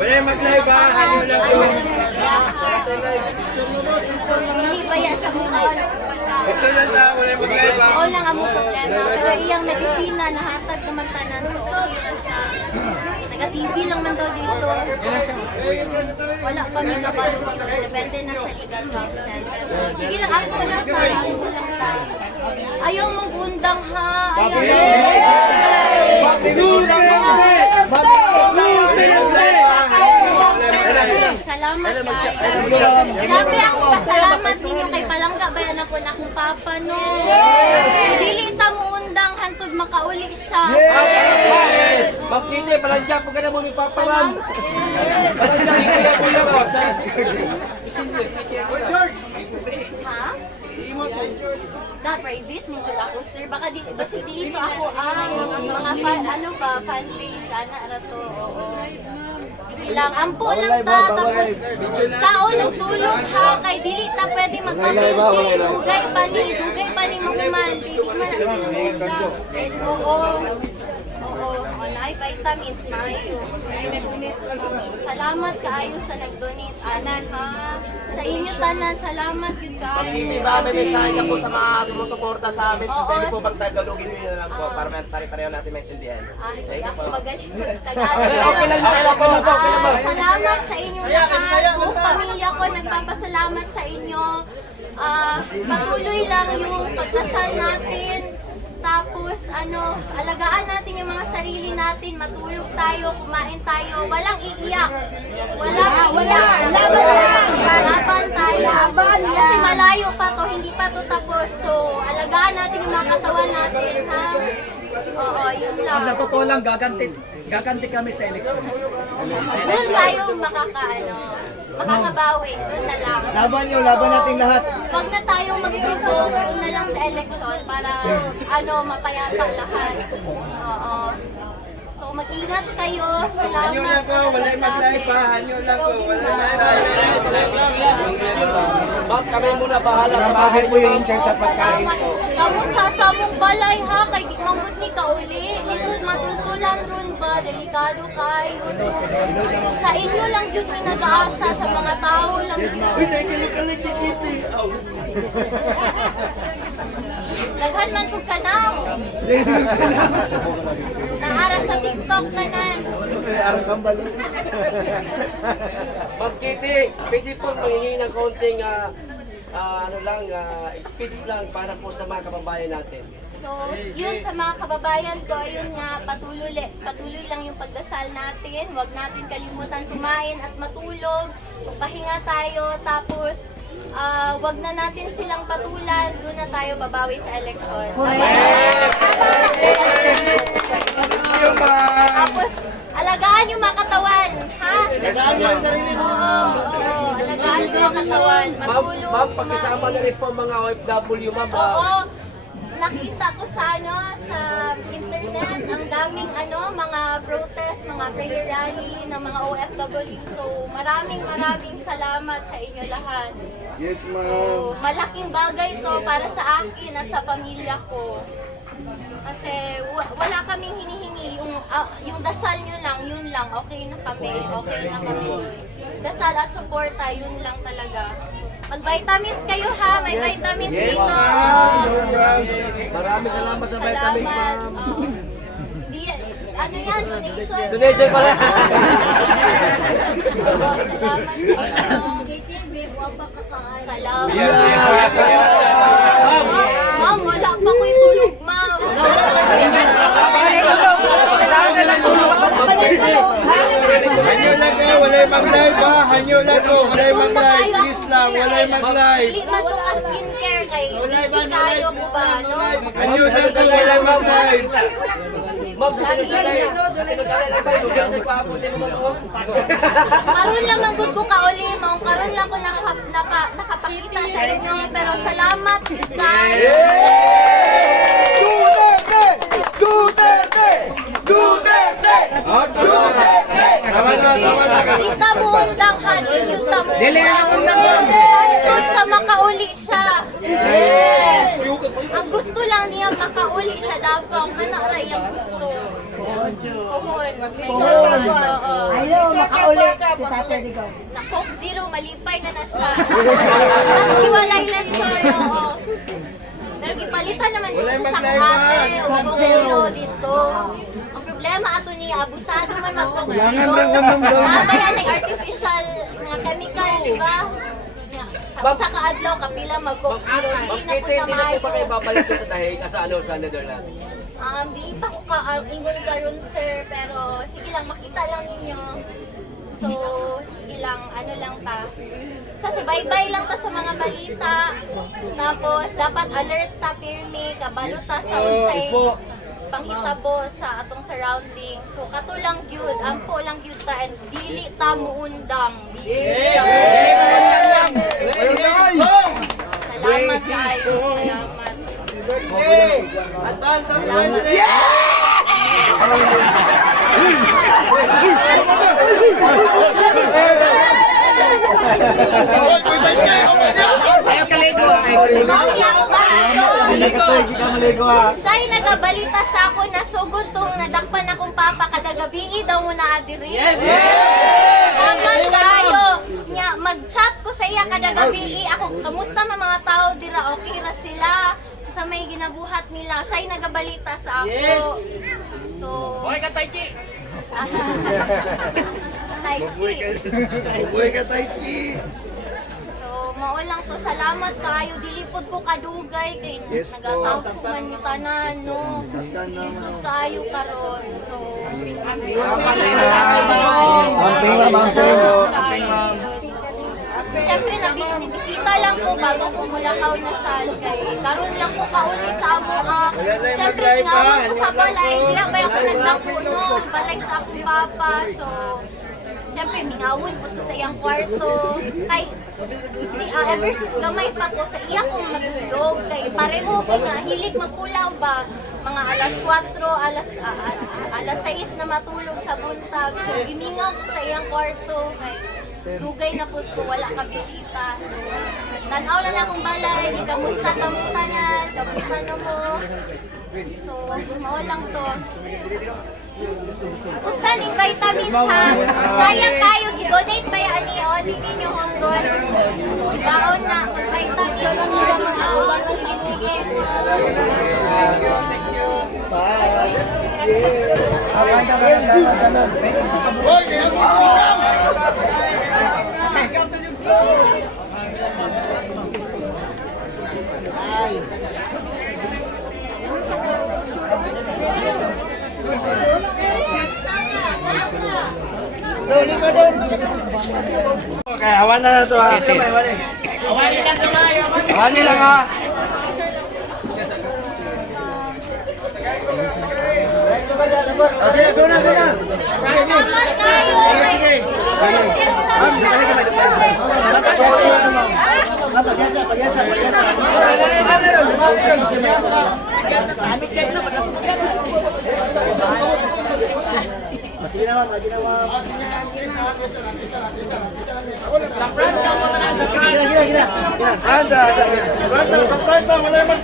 Wala yung mag-live ha, hanyo lang po. Hindi ba yan siya mukha? Ito lang na, wala yung mag-live ha. Oo lang ang mong problema. Pero iyang medisina, nahatag naman tanan. So okay na siya. Nag-TV lang man daw dito. Wala kami kabalo dito. Depende na sa legal counsel. Pero sige lang, ako lang tayo. Ako lang tayo. Ayaw mong undang ha. Salamat ka. Grabe ako pasalamat ninyo kay Palangga bayan ako na akong papa no. Dili ta mo undang hantod makauli siya. Yes! Makita, palangga po ka na mo ni Papa Ram. Palangga, ikaw ko lang ako sa... Ha? Na private mo ko ako sir. Baka basi dito ako ang mga fan ano ba fan page ana to. Oo. Sige lang, ampo lang ta tapos kaon og tulog ha kay dili ta pwede magpasilti. Dugay pa ni mo kuman. Dili man ang sinunod. Oo. Oo, ay vitamins maayo. Salamat kaayo sa nag-donate anan ha. Sa inyo tanan salamat gyud kaayo. Hindi ba may mensahe ka po sa mga sumusuporta sa amin? Pwede po bang tagalogin niyo na lang po para pare-pareho natin maintindihan? Ay, ako magaling mag-Tagalog. Okay lang po. Salamat sa inyong lahat. Buong pamilya ko nagpapasalamat sa inyo. Patuloy lang yung pagdasal natin. Tapos alagaan natin yung mga sarili natin, matulog tayo, kumain tayo, walang iiyak. Laban tayo. Kasi malayo pa to, hindi pa to tapos. So, alagaan natin yung mga katawan natin, ha? Oo, yun lang. Sa totoo lang, gaganti kami sa eleksyon. Doon tayo makakabawi. Doon na lang. Laban natin lahat. Huwag na tayong mag-provoke. Doon na lang sa eleksyon para mapayapa lahat. Oo. So mag-ingat kayo. Salamat. Hanyo lang po, wala yung mag-live ha, hanyo lang po, wala yung mag-live. Ma'am, kami muna bahala sa bahay mo yung in-charge sa pagkain ko. Kamusta sa mong balay ha? Kay di manggod ni kauli. Lisod matultulan ron ba? Delikado kayo. So, sa inyo lang yun nag-aasa sa mga tao lang. Uy, nakikinig ka lang si Kitty. Daghan man kong kanaw. Naara sa TikTok tanan. Ma'am Kitty, pwede po mangingi ng kaunting speech lang para po sa mga kababayan natin. So, yun sa mga kababayan ko, ayun nga, patuloy lang yung pagdasal natin. Huwag natin kalimutan kumain at matulog. Pahinga tayo, tapos wag na natin silang patulan. Doon na tayo babawi sa eleksyon. Tapos, alagaan yung mga katawan, ha? Oo, alagaan yung mga katawan. Matulog. Ma'am, pagkasama na rin po mga OFW, ma'am. Oo. Nakita ko sa internet ang daming mga protest, mga prayer rally ng mga OFW. So maraming salamat sa inyo lahat. Yes, So ma'am. malaking bagay to para sa akin at sa pamilya ko. Kasi wala kaming hinihingi, yung dasal nyo lang, yun lang, okay na kami. Dasal at suporta, yun lang talaga. Mag-vitamins kayo ha, may vitamins Yes, dito. ma'am. Maraming salamat sa vitamins, Salamat. ma'am. Ano yan, donation? Donation pala. Salamat sa inyo. Salamat. Ma'am, wala pa ko'y tulog, ma'am. Hanyo lang ka, wala yung mag-live ha, hanyo lang po, wala yung mag-live. Please lang, wala yung mag-live. Dili man to ka skincare kay busy tayo ko ba, no? Hanyo lang ka, wala yung mag-live. Ma'am, sa tinutulay lang ba? Lugar sa paabutin mo ko. Karon lang ang good ko kauli, ma'am. Karon lang ko nakapakita sa inyo, pero salamat guys. Duterte! Duterte! Duterte! Oh, tama na. Kita mo undang hanin yung tamo. Dili na undang. Tungkol sa makauli siya. Yes! Ang gusto lang niya makauli sa Davao. Anak ray ang gusto. Puhon. Oo. Ayaw, makauli si Tatay Digaw. Na Coke Zero, malipay na siya. Mas iwalay na siya. Oo. Pero gipalitan naman dito sa sakate. O Coke Zero dito. Ang problema ato niya, abusado man mag-Coke Zero. Nabayan ng artificial nga chemical, di ba? Sa kaadlaw, kapila mag-Coke Zero. Dili na po Kitty, na hindi na po pa kayo maayo. babalik sa tahig sa Netherlands. Di pa ko ingon karon sir, pero sige lang, makita lang ninyo. So, sige lang, ano lang ta. Sa subaybay lang ta sa mga balita. Tapos, dapat alert ta, pirmi, kabalo ta sa unsay panghitabo sa atong surroundings. So, kato lang gyud, ampo lang gyud ta, and dili ta muundang. Dili. Salamat kayo. Salamat. Advance ang Salamat. Ayaw kaligo. Mauya ko ba ito? Hindi ka maligo ha. Siya'y nagabalita sa ako na sugod tong nadakpan akong papa kada gabi daw mo na adiri. Yes! Salamat kayo. Nga, mag-chat ko sa iya kada gabi. Ako, kamusta mga tao dira? Okay ra sila? Sa may ginabuhat nila. Siya'y nagabalita sa ako. Yes! So, Okay ka, Tai Chi! Tai Chi. Buhay ka, Tai Chi. So, mao lang to. Salamat kayo. Dilipod ko kadugay kay Yes po. nagatampo man ni tanan, no. Lisod kayo karon. So, salamat kayo. Siyempre, nabisita lang po bago ko mulakaw na sal kay karon lang po kauli sa amo. Siyempre, tinawag ko sa balay. Di na ba ako nagdapo, no? Balay sa akong papa. So, siyempre, mingawon po ko sa iyang kwarto. Kay, ever since gamay pa ko, sa iya kong matulog. Kay, pareho ko nga, hilig magpulaw ba? Mga alas 4, alas 6 na matulog sa buntag. So, gimingaw ko sa iyang kwarto. Kay, dugay na po ko, wala ka bisita. So, tanaw na na akong balay. Di kamusta tanan? Kamusta na mo? So, mao lang to. Punta ning vitamins ha. Sayang kayo, i-donate ba yan ni o? Di ninyo honggon. Baon na, mag-vitamins mo. Mag-aon, sige. Okay, hawan na to ha. Hawan lang ha. Sige, doon na. Salamat kayo. Sige naman, lagi naman. Gila. Anda, subscribe pa, wala man.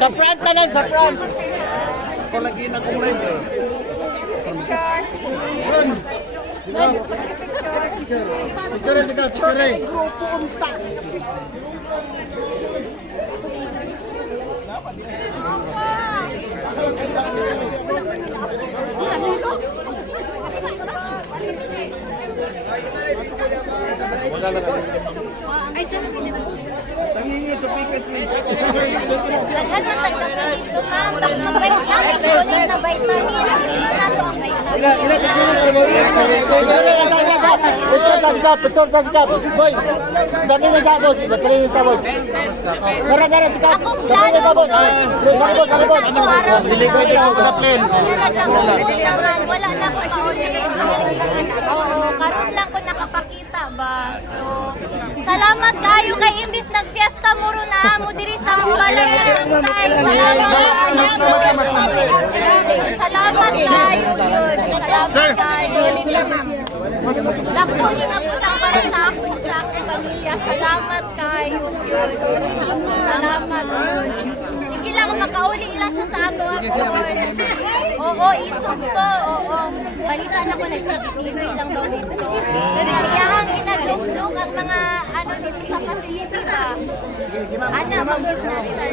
Sa front tanan, sa front. Kung lagi na kong live. Picture, sige, picture. Ay, saan Nangingi sa Pickers League. Daghan man tagkape dito, ma'am. Tapos mag-vitamin. Kunin na vitamin. Sino na to ang vitamin? Picture sa sikap. Boy, dami na sa boss. Dami na sa boss. Gara sikap. Akong Dami na sa boss. plano. Sa boss. Dili ko dito ko na plan. Wala na ako sa Oo, karon lang ko nakapakita ba. So, salamat kayo kay imbis nagfiesta muro na amo diri sa balay ng Tantay. Salamat kayo yun. Salamat kayo. Dako ni nga putang para sa ako, sa akong pamilya. Salamat kayo yun. Salamat yun. Sige lang, makauli lang siya sa ato ako. Oo, isog to. Oo. Balitan ako, nagtitigoy lang daw dito. Kaya ginajoke-joke ang mga ano dito sa facility ba? Ana, mag-business siya.